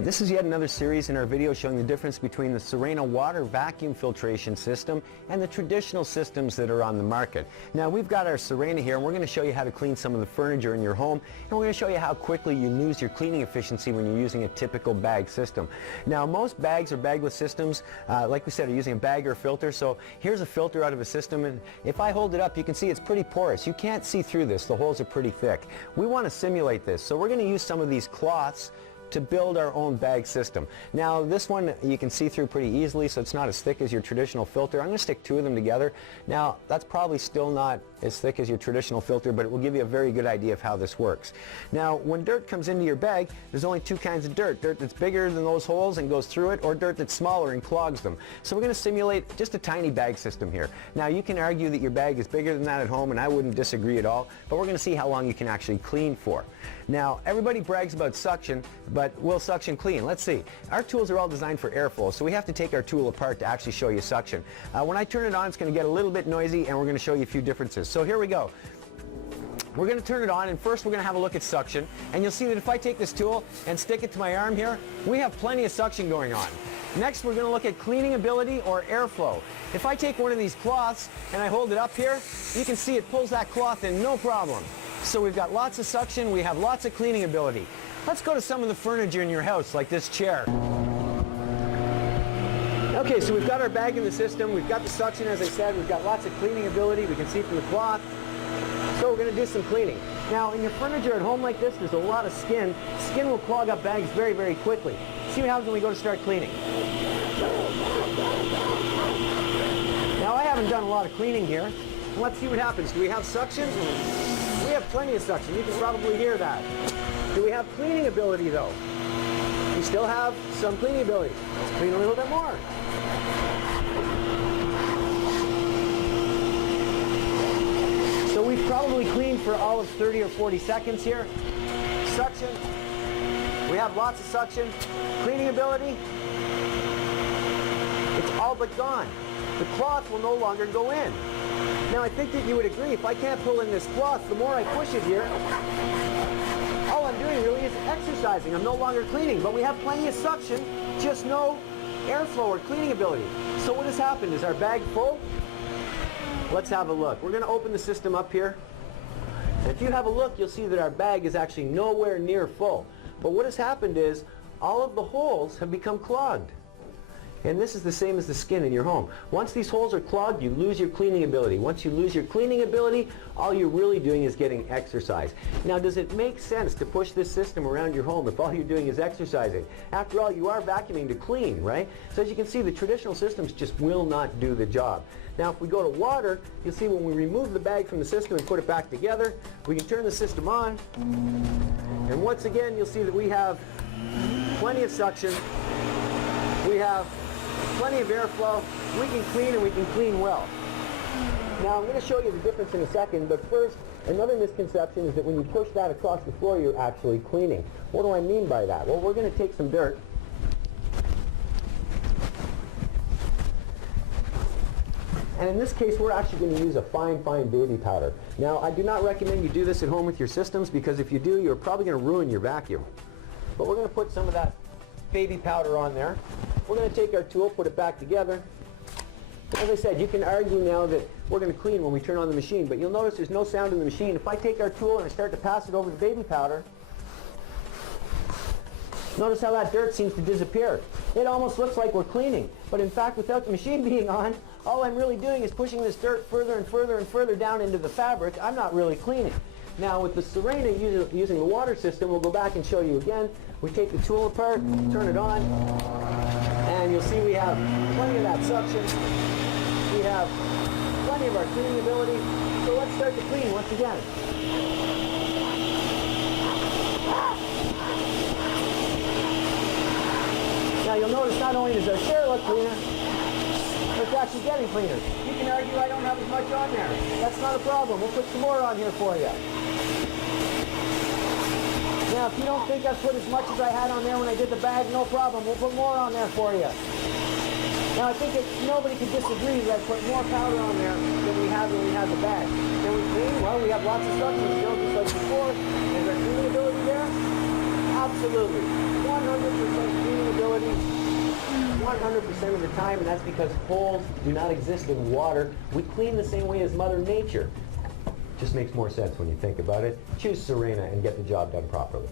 This is yet another series in our video showing the difference between the Sirena water vacuum filtration system and the traditional systems that are on the market. Now we've got our Sirena here and we're going to show you how to clean some of the furniture in your home, and we're going to show you how quickly you lose your cleaning efficiency when you're using a typical bag system. Now most bags or bagless systems, like we said, are using a bag or a filter. So here's a filter out of a system, and if I hold it up you can see it's pretty porous. You can't see through this. The holes are pretty thick. We want to simulate this, so we're going to use some of these cloths to build our own bag system. Now this one you can see through pretty easily, so it's not as thick as your traditional filter. I'm going to stick two of them together. Now that's probably still not as thick as your traditional filter, but it will give you a very good idea of how this works. Now when dirt comes into your bag, there's only two kinds of dirt. Dirt that's bigger than those holes and goes through it, or dirt that's smaller and clogs them. So we're going to simulate just a tiny bag system here. Now you can argue that your bag is bigger than that at home, and I wouldn't disagree at all, but we're going to see how long you can actually clean for. Now everybody brags about suction, but will suction clean? Let's see. Our tools are all designed for airflow, so we have to take our tool apart to actually show you suction. When I turn it on, it's going to get a little bit noisy, and we're going to show you a few differences. So here we go. We're going to turn it on, and first we're going to have a look at suction, and you'll see that if I take this tool and stick it to my arm here, we have plenty of suction going on. Next we're going to look at cleaning ability or airflow. If I take one of these cloths and I hold it up here, you can see it pulls that cloth in no problem. So we've got lots of suction, we have lots of cleaning ability. Let's go to some of the furniture in your house, like this chair. Okay, so we've got our bag in the system, we've got the suction, as I said, we've got lots of cleaning ability, we can see from the cloth. So we're going to do some cleaning. Now in your furniture at home like this, there's a lot of skin. Skin will clog up bags very, very quickly. See what happens when we go to start cleaning. Now I haven't done a lot of cleaning here. Let's see what happens. Do we have suction? We have plenty of suction. You can probably hear that. Do we have cleaning ability though? We still have some cleaning ability. Let's clean a little bit more. So we've probably cleaned for all of 30 or 40 seconds here. Suction. We have lots of suction. Cleaning ability. It's all but gone. The cloth will no longer go in. Now I think that you would agree, if I can't pull in this cloth, the more I push it here, all I'm doing really is exercising. I'm no longer cleaning, but we have plenty of suction, just no airflow or cleaning ability. So what has happened? Is our bag full? Let's have a look. We're going to open the system up here. And if you have a look, you'll see that our bag is actually nowhere near full. But what has happened is all of the holes have become clogged. And this is the same as the skin in your home. Once these holes are clogged, you lose your cleaning ability. Once you lose your cleaning ability, all you're really doing is getting exercise. Now, does it make sense to push this system around your home if all you're doing is exercising? After all, you are vacuuming to clean, right? So as you can see, the traditional systems just will not do the job. Now, if we go to water, you'll see when we remove the bag from the system and put it back together, we can turn the system on. And once again, you'll see that we have plenty of suction. We have plenty of airflow. We can clean, and we can clean well. Now I'm going to show you the difference in a second, but first, another misconception is that when you push that across the floor, you're actually cleaning. What do I mean by that? Well, we're going to take some dirt. And in this case, we're actually going to use a fine, fine baby powder. Now, I do not recommend you do this at home with your systems, because if you do, you're probably going to ruin your vacuum. But we're going to put some of that baby powder on there. We're going to take our tool, put it back together. As I said, you can argue now that we're going to clean when we turn on the machine, but you'll notice there's no sound in the machine. If I take our tool and I start to pass it over the baby powder, notice how that dirt seems to disappear. It almost looks like we're cleaning, but in fact, without the machine being on, all I'm really doing is pushing this dirt further and further and further down into the fabric. I'm not really cleaning. Now with the Sirena using the water system, we'll go back and show you again. We take the tool apart, turn it on, and you'll see we have plenty of that suction. We have plenty of our cleaning ability. So let's start to clean once again. Now you'll notice not only does our chair look cleaner, but it's actually getting cleaner. You can argue I don't have as much on there. That's not a problem. We'll put some more on here for you. Now, if you don't think I've put as much as I had on there when I did the bag, no problem. We'll put more on there for you. Now, I think nobody can disagree that I put more powder on there than we had when we had the bag. Can we clean? Well, we have lots of suction still, just like before. Is our cleaning ability there? Absolutely. 100% 100% of the time, and that's because holes do not exist in water. We clean the same way as Mother Nature. Just makes more sense when you think about it. Choose Sirena and get the job done properly.